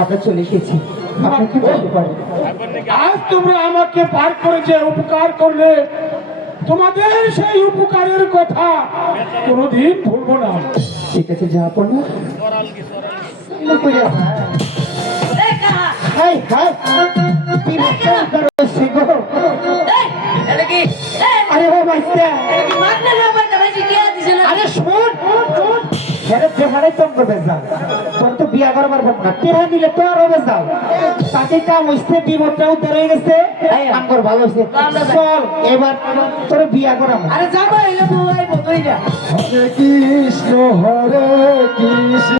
আমরা চলে এসেছি। আজ তোমরা আমাকে পার করে যে উপকার করলে তোমাদের সেই উপকারের কথা কোনোদিন ভুলবো না। ঠিক আছে যা পড়ো আরে ও মাইস্টার আরে শোন হেরে দেহারে তো করবে যা তোর তো বিয়া করবার ভাব না তেরা নিলে তো আর হবে যাও তাতে কাম হইছে বিপদটাও ধরে গেছে আমগর ভালো হইছে চল এবার তোর বিয়া করাম আরে যাবো এলে বউ আইবো কইরা হরে কৃষ্ণ হরে কৃষ্ণ।